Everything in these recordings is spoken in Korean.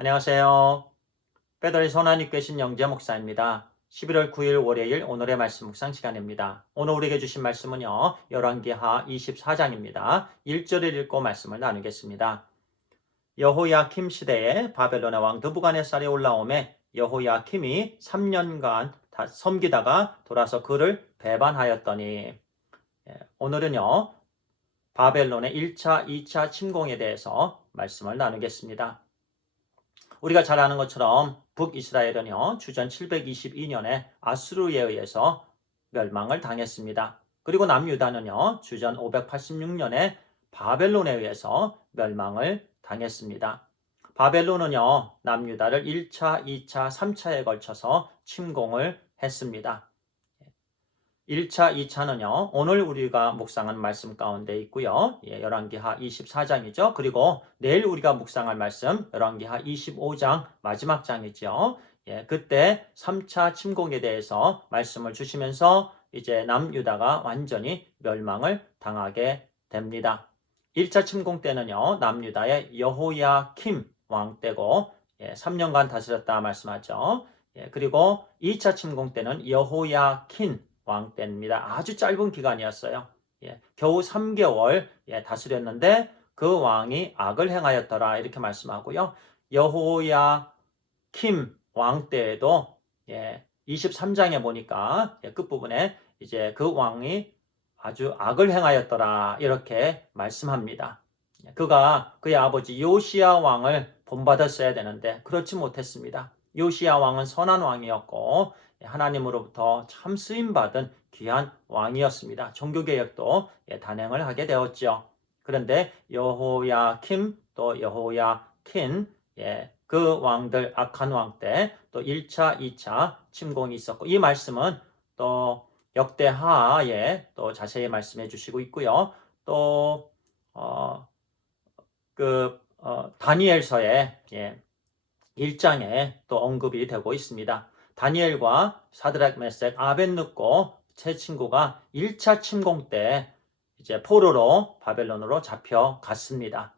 안녕하세요. 빼돌이 선하님께 신 영재 목사입니다. 11월 9일 월요일 오늘의 말씀 묵상 시간입니다. 오늘 우리에게 주신 말씀은요. 열왕기하 24장입니다. 1절을 읽고 말씀을 나누겠습니다. 여호야킴 시대에 바벨론의 왕 느부갓네살이 올라오매 여호야킴이 3년간 섬기다가 돌아서 그를 배반하였더니 오늘은요. 바벨론의 1차, 2차 침공에 대해서 말씀을 나누겠습니다. 우리가 잘 아는 것처럼 북이스라엘은요, 주전 722년에 아수르에 의해서 멸망을 당했습니다. 그리고 남유다는요, 주전 586년에 바벨론에 의해서 멸망을 당했습니다. 바벨론은요, 남유다를 1차, 2차, 3차에 걸쳐서 침공을 했습니다. 1차, 2차는요. 오늘 우리가 묵상한 말씀 가운데 있고요. 열왕기하 24장이죠. 그리고 내일 우리가 묵상할 말씀 열왕기하 25장 마지막 장이죠. 그때 3차 침공에 대해서 말씀을 주시면서 이제 남유다가 완전히 멸망을 당하게 됩니다. 1차 침공 때는요. 남유다의 여호야킴 왕 때고 3년간 다스렸다 말씀하죠. 그리고 2차 침공 때는 여호야킨 왕 때입니다. 아주 짧은 기간이었어요. 겨우 3개월 다스렸는데 그 왕이 악을 행하였더라 이렇게 말씀하고요. 여호야킴 왕 때에도 23장에 보니까 끝부분에 이제 그 왕이 아주 악을 행하였더라 이렇게 말씀합니다. 그가 그의 아버지 요시야 왕을 본받았어야 되는데 그렇지 못했습니다. 요시야 왕은 선한 왕이었고 하나님으로부터 참 쓰임받은 귀한 왕이었습니다. 종교개혁도 단행을 하게 되었죠. 그런데 여호야킴 또 여호야킨 그 왕들 악한 왕 때 또 1차, 2차 침공이 있었고 이 말씀은 또 역대하에 또 자세히 말씀해 주시고 있고요. 또 다니엘서에 1장에 또 언급이 되고 있습니다. 다니엘과 사드락, 메섹, 아벳느고 세 친구가 1차 침공 때 이제 포로로 바벨론으로 잡혀갔습니다.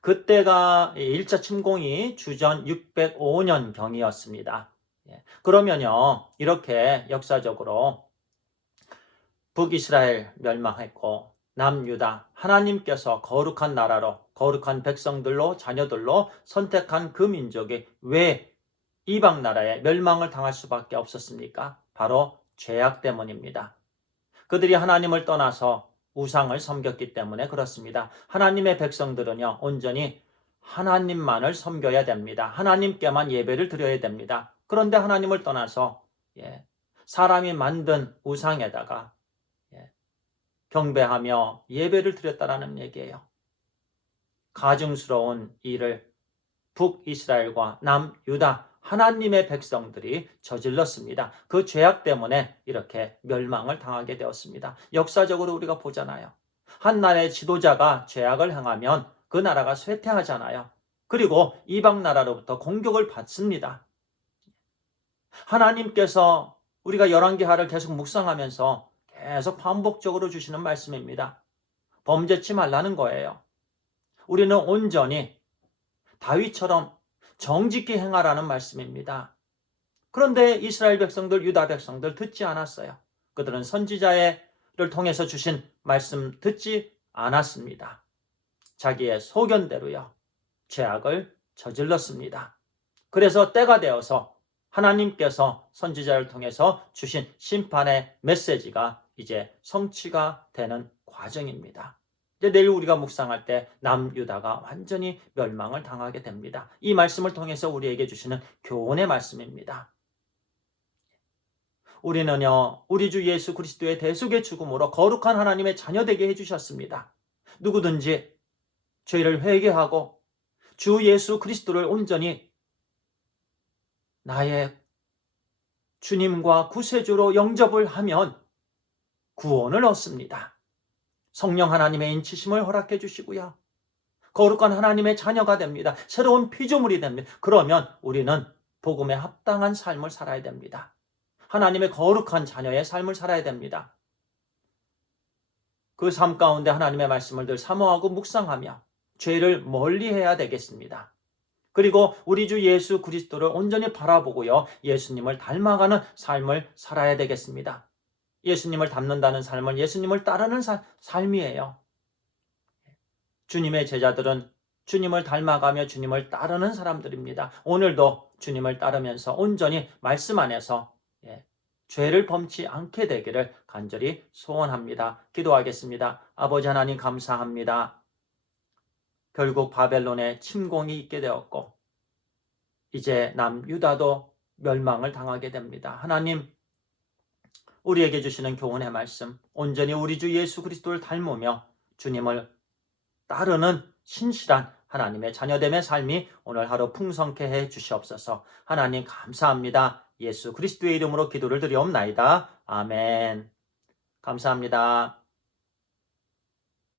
그때가 1차 침공이 주전 605년 경이었습니다. 그러면요, 이렇게 역사적으로 북이스라엘 멸망했고 남유다 하나님께서 거룩한 나라로 거룩한 백성들로 자녀들로 선택한 그 민족이 왜 이방 나라에 멸망을 당할 수밖에 없었습니까? 바로 죄악 때문입니다. 그들이 하나님을 떠나서 우상을 섬겼기 때문에 그렇습니다. 하나님의 백성들은요, 온전히 하나님만을 섬겨야 됩니다. 하나님께만 예배를 드려야 됩니다. 그런데 하나님을 떠나서 사람이 만든 우상에다가 경배하며 예배를 드렸다라는 얘기예요. 가증스러운 일을 북이스라엘과 남유다 하나님의 백성들이 저질렀습니다. 그 죄악 때문에 이렇게 멸망을 당하게 되었습니다. 역사적으로 우리가 보잖아요. 한 나라의 지도자가 죄악을 행하면 그 나라가 쇠퇴하잖아요. 그리고 이방 나라로부터 공격을 받습니다. 하나님께서 우리가 열왕기하를 계속 묵상하면서 계속 반복적으로 주시는 말씀입니다. 범죄치 말라는 거예요. 우리는 온전히 다윗처럼 정직히 행하라는 말씀입니다. 그런데 이스라엘 백성들, 유다 백성들 듣지 않았어요. 그들은 선지자를 통해서 주신 말씀 듣지 않았습니다. 자기의 소견대로요. 죄악을 저질렀습니다. 그래서 때가 되어서 하나님께서 선지자를 통해서 주신 심판의 메시지가 이제 성취가 되는 과정입니다. 이제 내일 우리가 묵상할 때 남유다가 완전히 멸망을 당하게 됩니다. 이 말씀을 통해서 우리에게 주시는 교훈의 말씀입니다. 우리는요, 우리 주 예수 그리스도의 대속의 죽음으로 거룩한 하나님의 자녀되게 해주셨습니다. 누구든지 죄를 회개하고 주 예수 그리스도를 온전히 나의 주님과 구세주로 영접을 하면 구원을 얻습니다. 성령 하나님의 인치심을 허락해 주시고요. 거룩한 하나님의 자녀가 됩니다. 새로운 피조물이 됩니다. 그러면 우리는 복음에 합당한 삶을 살아야 됩니다. 하나님의 거룩한 자녀의 삶을 살아야 됩니다. 그 삶 가운데 하나님의 말씀을 늘 사모하고 묵상하며 죄를 멀리해야 되겠습니다. 그리고 우리 주 예수 그리스도를 온전히 바라보고요. 예수님을 닮아가는 삶을 살아야 되겠습니다. 예수님을 닮는다는 삶은 예수님을 따르는 삶이에요. 주님의 제자들은 주님을 닮아가며 주님을 따르는 사람들입니다. 오늘도 주님을 따르면서 온전히 말씀 안에서 죄를 범치 않게 되기를 간절히 소원합니다. 기도하겠습니다. 아버지 하나님 감사합니다. 결국 바벨론의 침공이 있게 되었고 이제 남유다도 멸망을 당하게 됩니다. 하나님, 우리에게 주시는 교훈의 말씀, 온전히 우리 주 예수 그리스도를 닮으며 주님을 따르는 신실한 하나님의 자녀됨의 삶이 오늘 하루 풍성케 해 주시옵소서. 하나님 감사합니다. 예수 그리스도의 이름으로 기도를 드리옵나이다. 아멘. 감사합니다.